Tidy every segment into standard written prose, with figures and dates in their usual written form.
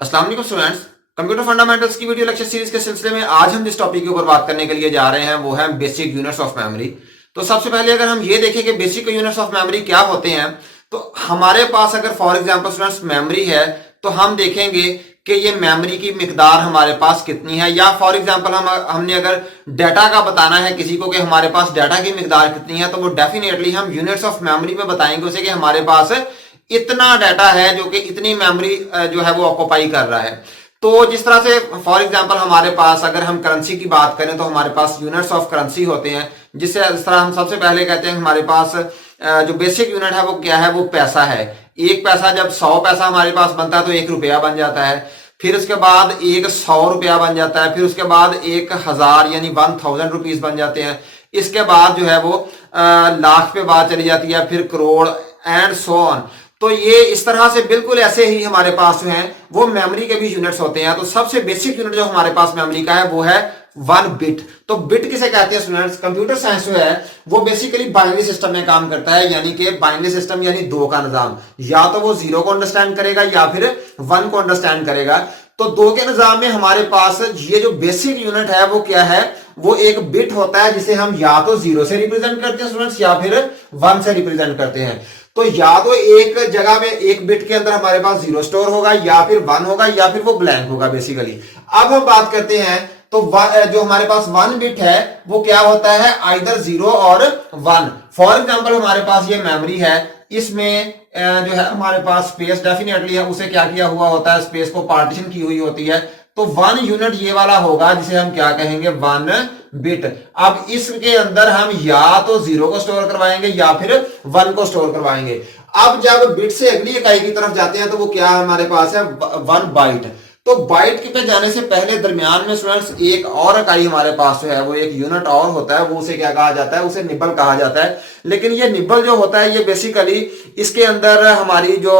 अस्सलाम वालेकुम students. Computer fundamentals की वीडियो लेक्चर सीरीज के सिलसिले में आज हम जिस टॉपिक के ऊपर बात करने के लिए जा रहे हैं वो है बेसिक यूनिट्स ऑफ मेमोरी। तो सबसे पहले अगर हम ये देखें कि बेसिक यूनिट्स ऑफ मेमोरी क्या होते हैं, तो हमारे पास अगर फॉर एग्जांपल स्टूडेंट्स मेमोरी है तो हम देखेंगे कि ये मेमोरी की मिकदार हमारे पास कितनी है, या फॉर एग्जांपल हमने अगर डाटा का बताना है किसी को कि हमारे पास डाटा की मिकदार कितनी है, तो वो डेफिनेटली हम यूनिट्स ऑफ मेमोरी में बताएंगे उसे कि हमारे पास इतना डाटा है जो कि इतनी मेमोरी जो है वो ऑक्यूपाई कर रहा है। तो जिस तरह से फॉर एग्जांपल हमारे पास अगर हम करेंसी की बात करें तो हमारे पास यूनिट्स ऑफ करेंसी होते हैं, जिससे इस तरह हम सबसे पहले कहते हैं हमारे पास जो बेसिक यूनिट है वो क्या है, वो पैसा है। एक पैसा जब 100 पैसा हमारे पास बनता है तो 1 रुपया बन जाता है, फिर उसके बाद एक 100 रुपया बन जाता है, फिर उसके बाद 1000 यानी 1000 रुपीज बन जाते हैं। इसके बाद जो है वो लाख पे बात चली जाती है, फिर करोड़ एंड सो ऑन। तो ये इस तरह से बिल्कुल ऐसे ही हमारे पास जो है वो मेमोरी के भी यूनिट्स होते हैं। तो सबसे बेसिक यूनिट जो हमारे पास मेमोरी का है वो है 1 बिट। तो बिट किसे कहते हैं स्टूडेंट्स? कंप्यूटर साइंस जो है वो बेसिकली बाइनरी सिस्टम में काम करता है, यानी कि बाइनरी सिस्टम यानी 2 का निजाम। या तो वो 0 को अंडरस्टैंड करेगा या फिर 1 को अंडरस्टैंड करेगा। तो 2 के निजाम में हमारे पास ये जो बेसिक यूनिट है वो क्या है, वो एक बिट होता है जिसे हम या तो 0 से रिप्रेजेंट करते हैं स्टूडेंट्स या फिर 1 से रिप्रेजेंट करते हैं। तो या तो एक जगह में एक बिट के अंदर हमारे पास 0 स्टोर होगा या फिर 1 होगा या फिर वो ब्लैंक होगा बेसिकली। अब हम बात करते हैं तो जो हमारे पास 1 बिट है वो क्या होता है, आइदर 0 और 1। फॉर एग्जांपल हमारे पास ये मेमोरी है, इसमें जो है हमारे पास स्पेस डेफिनेटली है, उसे क्या किया हुआ होता है, स्पेस को पार्टीशन की हुई होती है। तो 1 यूनिट ये वाला होगा जिसे हम क्या कहेंगे, 1 बिट। अब इसके अंदर हम या तो 0 को स्टोर करवाएंगे या फिर 1 को स्टोर करवाएंगे। अब जब बिट से अगली इकाई की तरफ जाते हैं तो वो क्या हमारे पास है, 1 बाइट। तो बाइट पे जाने से पहले दरमियान में स्टूडेंट्स एक और इकाई हमारे पास जो है वो एक यूनिट और होता है, वो उसे क्या कहा जाता है, उसे निबल कहा जाता है। लेकिन ये निबल जो होता है ये बेसिकली इसके अंदर हमारी जो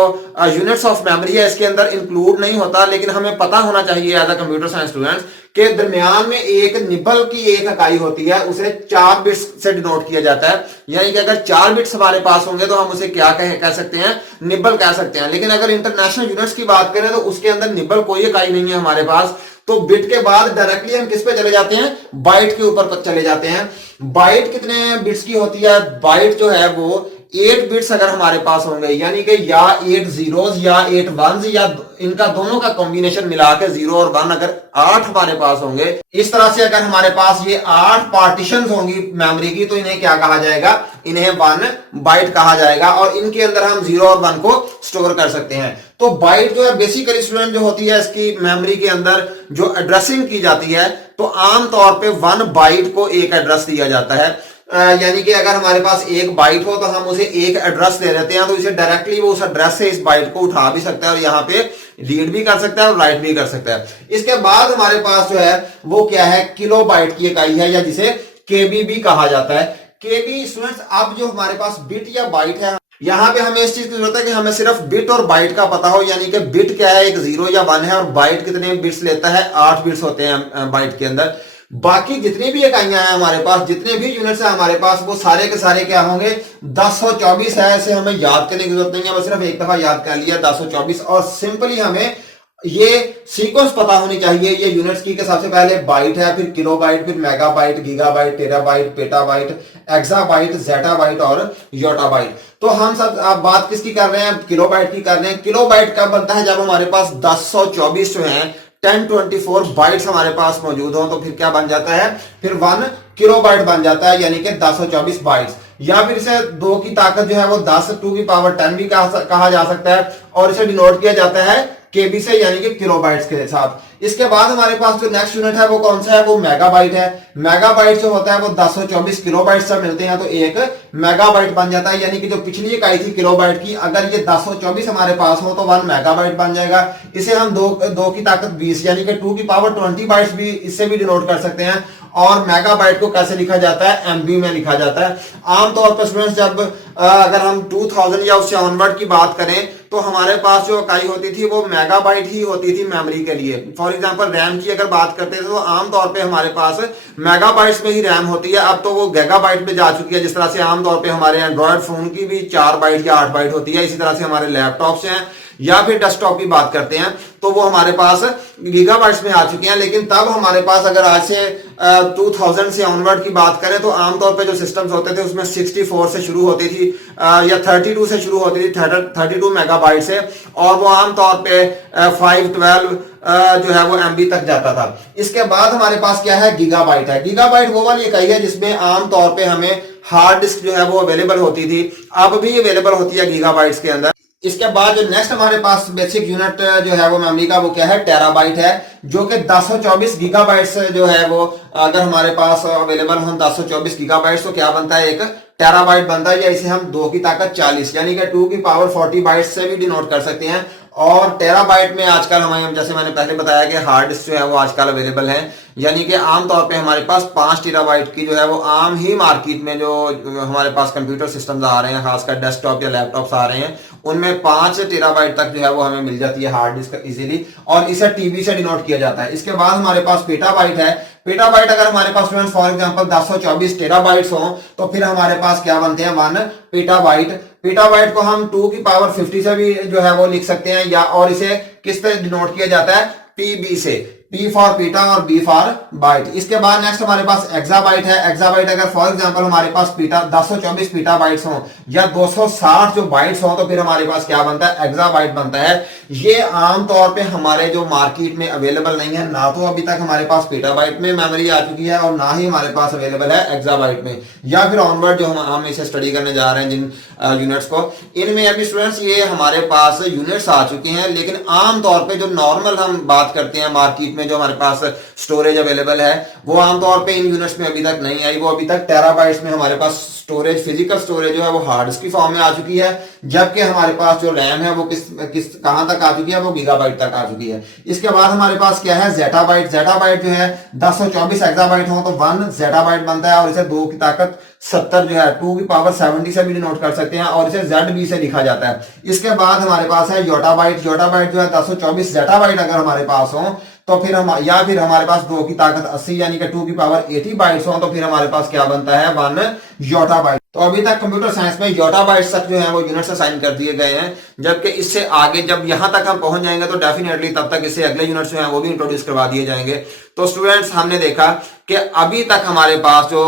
यूनिट्स ऑफ मेमोरी है इसके अंदर इंक्लूड नहीं होता। लेकिन हमें पता होना चाहिए as a computer science students के दरमियान में एक निबल की एक इकाई होती है, उसे 4 बिट्स से डिनोट किया जाता है। यानी कि अगर 4 बिट्स हमारे पास होंगे तो हम उसे क्या कह सकते हैं, निबल कह सकते हैं। लेकिन अगर इंटरनेशनल यूनिट्स की बात करें तो उसके अंदर निबल कोई इकाई नहीं है हमारे पास। तो बिट के बाद डायरेक्टली हम किस पे चले जाते हैं, बाइट के ऊपर चले जाते हैं। बाइट कितने बिट्स की होती है, बाइट जो है वो 8 बिट्स अगर हमारे पास होंगे, यानी कि या 8 zeros या 8 ones या इनका दोनों का कॉम्बिनेशन मिला के 0 और 1 अगर 8 हमारे पास होंगे, इस तरह से अगर हमारे पास ये 8 पार्टीशंस होंगी मेमोरी की, तो इन्हें क्या कहा जाएगा, इन्हें 1 बाइट कहा जाएगा। और इनके अंदर हम 0 और 1 को स्टोर कर सकते हैं। तो बाइट जो है बेसिकली स्टूडेंट जो होती है इसकी मेमोरी के अंदर जो एड्रेसिंग की जाती है, तो आमतौर पे 1 बाइट को एक एड्रेस दिया जाता है। यानी कि अगर हमारे पास 1 बाइट हो तो हम उसे एक एड्रेस दे देते हैं, तो इसे डायरेक्टली वो उस एड्रेस से इस बाइट को उठा भी सकता है और यहाँ पे रीड भी कर सकता है और राइट भी कर सकता है। इसके बाद हमारे पास जो है वो क्या है, किलो बाइट की इकाई है, या जिसे केबी भी कहा जाता है। केबी स्टूडेंट्स, अब जो हमारे पास बिट या बाइट है, यहां पे हमें इस चीज की जरूरत है कि हमें सिर्फ बिट और बाइट का पता हो। यानी कि बिट क्या है, एक 0 या 1 है, और बाइट कितने बिट्स लेता है, 8 बिट्स होते हैं बाइट के अंदर। बाकी जितनी भी इकाइयां हैं हमारे पास, जितने भी यूनिट्स हैं हमारे पास, वो सारे के सारे क्या होंगे, 1024 है। ऐसे हमें याद करने की जरूरत नहीं है, बस सिर्फ एक दफा याद कर लिया 1024। और सिंपली हमें ये सीक्वेंस पता होनी चाहिए ये यूनिट्स की, सबसे पहले बाइट है, फिर किलोबाइट, फिर megabyte, gigabyte, terabyte, petabyte, exabyte, zettabyte और योटाबाइट। तो हम सब आप बात किसकी कर रहे हैं, किलोबाइट की कर रहे हैं। किलोबाइट कब बनता है, जब हमारे पास 1024 जो है 1024 बाइट्स हमारे पास मौजूद हो, तो फिर क्या बन जाता है, फिर 1 किलोबाइट बन जाता है, यानी कि 1024 बाइट्स। या फिर इसे 2 की ताकत जो है वो 10 टू की पावर 10 भी कहा जा सकता है, और इसे डिनोट किया जाता है केबी से, यानी कि किलोबाइट्स के साथ। इसके बाद हमारे पास जो नेक्स्ट यूनिट है वो कौन सा है, वो मेगाबाइट है। मेगाबाइट जो होता है वो 1024 किलोबाइट से मिलते हैं तो 1 मेगाबाइट बन जाता है। यानी कि जो पिछली इकाई थी किलोबाइट की, अगर ये 1024 हमारे पास हो तो 1 मेगाबाइट बन जाएगा। इसे हम 2 की ताकत 20 यानी कि 2 की पावर 20 बाइट्स भी इससे भी डिनोट कर सकते हैं। और मेगाबाइट को कैसे लिखा जाता है, एमबी में लिखा जाता है। आमतौर पर स्टूडेंट्स जब अगर हम 2000 या उससे ऑनवर्ड की बात करें तो हमारे पास जो इकाई होती थी वो मेगाबाइट ही होती थी मेमोरी के लिए। फॉर एग्जांपल रैम की अगर बात करते थे तो आमतौर पे हमारे पास मेगाबाइट्स में ही रैम होती है। अब तो वो गीगाबाइट में जा चुकी है, जिस तरह से आमतौर पे हमारे एंड्रॉयड फोन की भी 4 बाइट या 8 बाइट होती है, इसी तरह से हमारे लैपटॉप्स हैं या फिर डेस्कटॉप की बात करते हैं तो वो हमारे पास गीगाबाइट्स में आ चुके हैं। लेकिन तब हमारे पास अगर आज से 2000 से ऑनवर्ड की बात करें तो आमतौर पे जो सिस्टम्स होते थे उसमें 64 से शुरू होती थी या 32 से शुरू होती थी, 32 मेगाबाइट से, और वो आमतौर पे 512 जो है वो एमबी तक जाता था। इसके बाद हमारे पास क्या है, गीगाबाइट है। गीगाबाइट वो वाली इकाई है जिसमें आमतौर पे हमें हार्ड डिस्क जो है वो अवेलेबल होती थी, अब भी अवेलेबल होती है गीगाबाइट्स के अंदर। इसके बाद जो नेक्स्ट हमारे पास बेसिक यूनिट जो है वो मेमोरी का, वो क्या है, टेराबाइट है, जो कि 1024 गीगाबाइट्स जो है वो अगर हमारे पास अवेलेबल हो 1024 गीगाबाइट्स तो क्या बनता है, एक टेराबाइट बनता है, या इसे हम 2 की ताकत 40 यानी कि 2 की पावर 40 बाइट्स से भी डिनोट कर सकते हैं। और टेराबाइट में आजकल हमारे, जैसे मैंने पहले बताया कि हार्ड डिस्क जो है वो आजकल अवेलेबल है, यानी कि आमतौर पे हमारे पास 5 टेराबाइट की जो है वो आम ही मार्केट में जो हमारे पास कंप्यूटर सिस्टम्स आ रहे हैं, खासकर डेस्कटॉप या लैपटॉप्स आ रहे हैं, उनमें 5 टेराबाइट तक जो है वो हमें मिल जाती है हार्ड डिस्क इजीली, और इसे टीबी से डिनोट किया जाता है। इसके बाद हमारे पास पेटाबाइट है। पेटाबाइट अगर हमारे पास स्टूडेंट्स फॉर एग्जांपल 1024 टेराबाइट्स हो तो फिर हमारे पास क्या बनते हैं, 1 पेटाबाइट। पेटाबाइट को हम 2 की पावर 50 से भी जो है वो लिख सकते हैं, या और इसे किस पे डिनोट किया जाता है, पीबी से, पी फॉर पीटा और बी फॉर बाइट। इसके बाद नेक्स्ट हमारे पास एक्साबाइट है। एक्साबाइट अगर फॉर एग्जांपल हमारे पास पीटा 1024 पीटा बाइट्स हो या 260 जो बाइट्स हो तो फिर हमारे पास क्या बनता है, एक्साबाइट बनता है। ये आमतौर पे हमारे जो मार्केट में अवेलेबल नहीं है, ना तो अभी तक हमारे पास पीटाबाइट में मेमोरी आ चुकी है और ना ही हमारे पास अवेलेबल है एक्साबाइट में, या फिर ऑनवर्ड जो हम इसे स्टडी करने जा रहे हैं जिन यूनिट्स को, इनमें अभी स्टूडेंट्स ये हमारे पास यूनिट्स आ चुके हैं। लेकिन आमतौर पर जो नॉर्मल हम बात करते हैं मार्केट में जो हमारे पास स्टोरेज अवेलेबल है वो आमतौर पे इन यूनिट्स में अभी तक नहीं आई, वो अभी तक टेराबाइट्स में हमारे पास स्टोरेज, फिजिकल स्टोरेज जो है वो हार्ड डिस्क की फॉर्म में आ चुकी है, जबकि हमारे पास जो रैम है वो कहां तक आ चुकी है, वो गीगाबाइट तक आ चुकी है। इसके बाद हमारे पास क्या है, जेटाबाइट। जेटाबाइट जो है 1024 एक्साबाइट हो तो 1 जेटाबाइट बनता है, और इसे 2 की ताकत 70 जो है 2 की पावर 70 से भी डिनोट कर सकते हैं, और इसे ZB से लिखा जाता है। इसके बाद हमारे पास है योटाबाइट। योटाबाइट जो है 1024 जेटाबाइट अगर हमारे पास हो तो फिर हम, या फिर हमारे पास 2 की ताकत 80 यानी कि 2 की पावर 80 बाइट्स हो तो फिर हमारे पास क्या बनता है, 1 योटाबाइट। तो अभी तक कंप्यूटर साइंस में योटाबाइट्स तक जो है वो यूनिट्स असाइन कर दिए गए हैं, जबकि इससे आगे जब यहां तक हम पहुंच जाएंगे तो डेफिनेटली तब तक इससे अगले यूनिट्स जो हैं वो भी इंट्रोड्यूस करवा दिए जाएंगे। तो स्टूडेंट्स हमने देखा कि अभी तक हमारे पास जो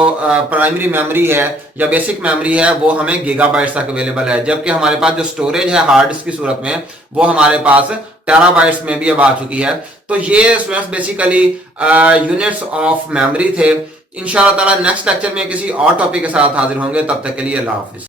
प्राइमरी मेमोरी है या बेसिक मेमोरी है वो हमें गीगाबाइट्स तक अवेलेबल है, जबकि हमारे पास जो स्टोरेज है हार्ड डिस्क की सूरत में वो हमारे पास टेराबाइट्स में भी अब आ चुकी है। तो ये students basically units of memory थे। इंशाअल्लाह ताला नेक्स्ट लेक्चर में किसी और टॉपिक के साथ हाजिर होंगे, तब तक के लिए अल्लाह हाफिज।